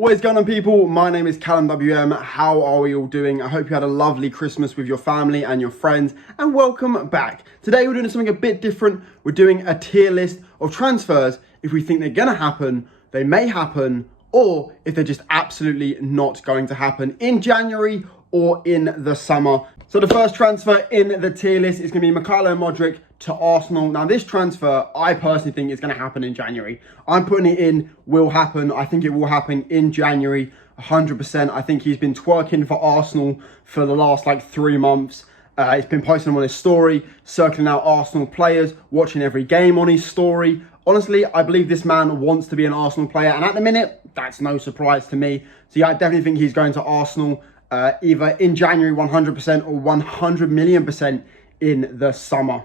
What is going on, people? My name is Callum WM. How are we all doing? I hope you had a lovely Christmas with your family and your friends, and welcome back. Today we're doing something a bit different. We're doing a tier list of transfers if we think they're going to happen, they may happen, or if they're just absolutely not going to happen in January or in the summer. So the first transfer in the tier list is going to be Mbappe to Arsenal. Now this transfer, I personally think is going to happen in January. I'm putting it in, will happen. I think it will happen in January, 100%. I think he's been twerking for Arsenal for the last 3 months. He's been posting them on his story, circling out Arsenal players, watching every game on his story. Honestly, I believe this man wants to be an Arsenal player, and at the minute, that's no surprise to me. So yeah, I definitely think he's going to Arsenal either in January 100% or 100,000,000% in the summer.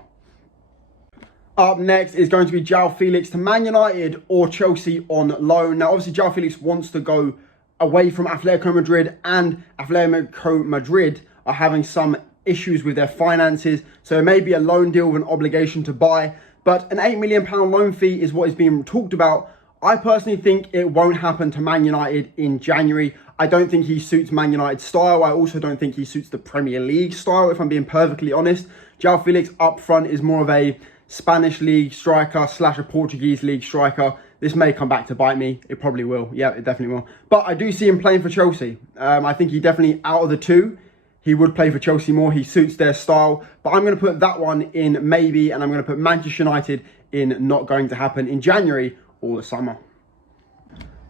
Up next is going to be João Felix to Man United or Chelsea on loan. Now, obviously, João Felix wants to go away from Atletico Madrid, and Atletico Madrid are having some issues with their finances. So it may be a loan deal with an obligation to buy, but an £8 million loan fee is what is being talked about. I personally think it won't happen to Man United in January. I don't think he suits Man United's style. I also don't think he suits the Premier League style, if I'm being perfectly honest. João Felix up front is more of a Spanish league striker / a Portuguese league striker. This may come back to bite me. It probably will. Yeah, it definitely will. But I do see him playing for Chelsea. I think he definitely, out of the two, he would play for Chelsea more. He suits their style. But I'm going to put that one in maybe, and I'm going to put Manchester United in not going to happen in January or the summer.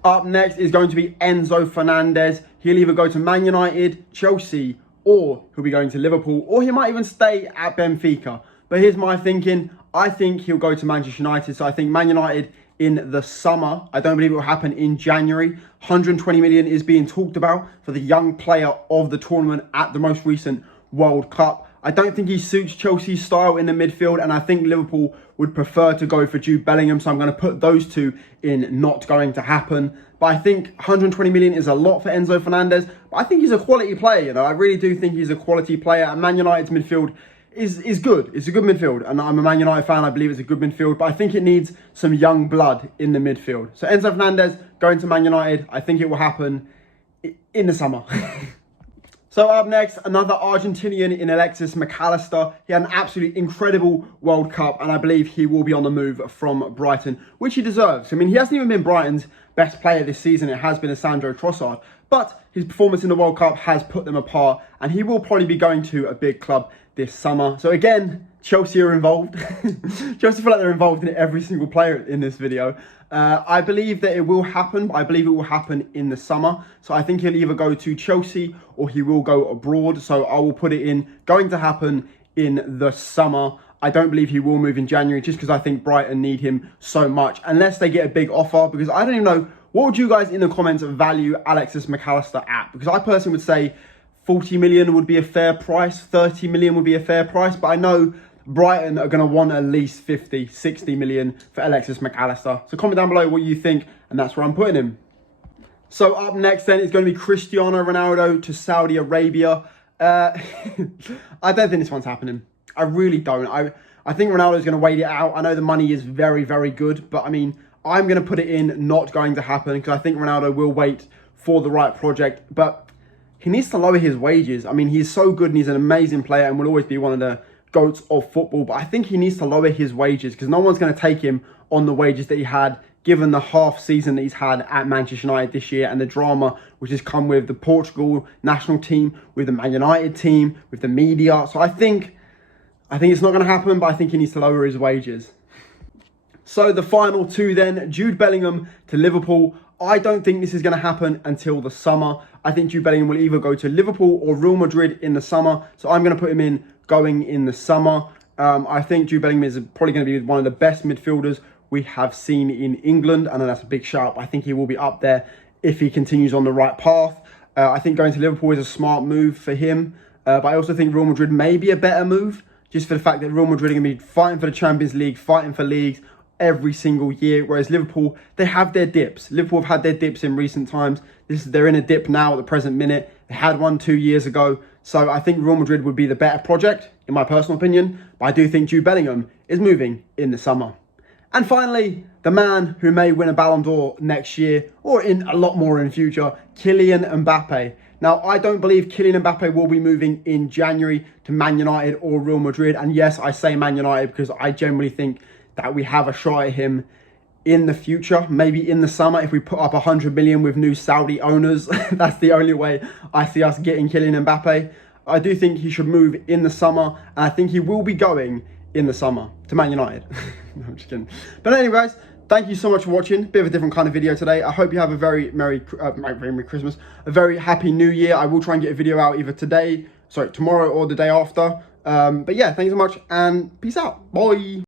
Up next is going to be Enzo Fernandez. He'll either go to Man United, Chelsea, or he'll be going to Liverpool, or he might even stay at Benfica. But here's my thinking. I think he'll go to Manchester United. So I think Man United in the summer. I don't believe it will happen in January. 120 million is being talked about for the young player of the tournament at the most recent World Cup. I don't think he suits Chelsea's style in the midfield, and I think Liverpool would prefer to go for Jude Bellingham. So I'm going to put those two in not going to happen. But I think 120 million is a lot for Enzo Fernandez. But I think he's a quality player. I really do think he's a quality player. And Man United's midfield is good. It's a good midfield. And I'm a Man United fan. I believe it's a good midfield. But I think it needs some young blood in the midfield. So Enzo Fernandez going to Man United. I think it will happen in the summer. So up next, another Argentinian in Alexis Mac Allister. He had an absolutely incredible World Cup, and I believe he will be on the move from Brighton, which he deserves. I mean, he hasn't even been Brighton's best player this season. It has been Sandro Trossard, but his performance in the World Cup has put them apart, and he will probably be going to a big club this summer. So again, Chelsea are involved. Chelsea feel like they're involved in every single player in this video. I believe that it will happen, but I believe it will happen in the summer. So I think he'll either go to Chelsea or he will go abroad. So I will put it in going to happen in the summer. I don't believe he will move in January just because I think Brighton need him so much, unless they get a big offer, because I don't even know. What would you guys in the comments value Alexis Mac Allister at? Because I personally would say 40 million would be a fair price. 30 million would be a fair price. But I know Brighton are going to want at least 50, 60 million for Alexis Mac Allister. So comment down below what you think, and that's where I'm putting him. So up next then is going to be Cristiano Ronaldo to Saudi Arabia. I don't think this one's happening. I really don't. I think Ronaldo's going to wait it out. I know the money is very, very good, but I mean, I'm going to put it in not going to happen because I think Ronaldo will wait for the right project, but he needs to lower his wages. I mean, he's so good and he's an amazing player and will always be one of the GOATs of football, but I think he needs to lower his wages because no one's going to take him on the wages that he had, given the half season that he's had at Manchester United this year and the drama which has come with the Portugal national team, with the Man United team, with the media. So I think it's not going to happen, but I think he needs to lower his wages. So the final two then, Jude Bellingham to Liverpool. I don't think this is going to happen until the summer. I think Jude Bellingham will either go to Liverpool or Real Madrid in the summer. So I'm going to put him in going in the summer. I think Jude Bellingham is probably going to be one of the best midfielders we have seen in England. I know that's a big shout, but I think he will be up there if he continues on the right path. I think going to Liverpool is a smart move for him. But I also think Real Madrid may be a better move, just for the fact that Real Madrid are going to be fighting for the Champions League, fighting for leagues every single year, whereas Liverpool, they have their dips. Liverpool have had their dips in recent times. They're in a dip now at the present minute. They had one 2 years ago. So I think Real Madrid would be the better project, in my personal opinion. But I do think Jude Bellingham is moving in the summer. And finally, the man who may win a Ballon d'Or next year, or in a lot more in the future, Kylian Mbappe. Now, I don't believe Kylian Mbappe will be moving in January to Man United or Real Madrid. And yes, I say Man United because I generally think that we have a shot at him in the future, maybe in the summer, if we put up 100 million with new Saudi owners. That's the only way I see us getting Kylian Mbappe. I do think he should move in the summer, and I think he will be going in the summer to Man United. No, I'm just kidding. But anyway, guys, thank you so much for watching. Bit of a different kind of video today. I hope you have a very Merry Christmas, a very Happy New Year. I will try and get a video out either tomorrow or the day after. But yeah, thanks so much, and peace out. Bye.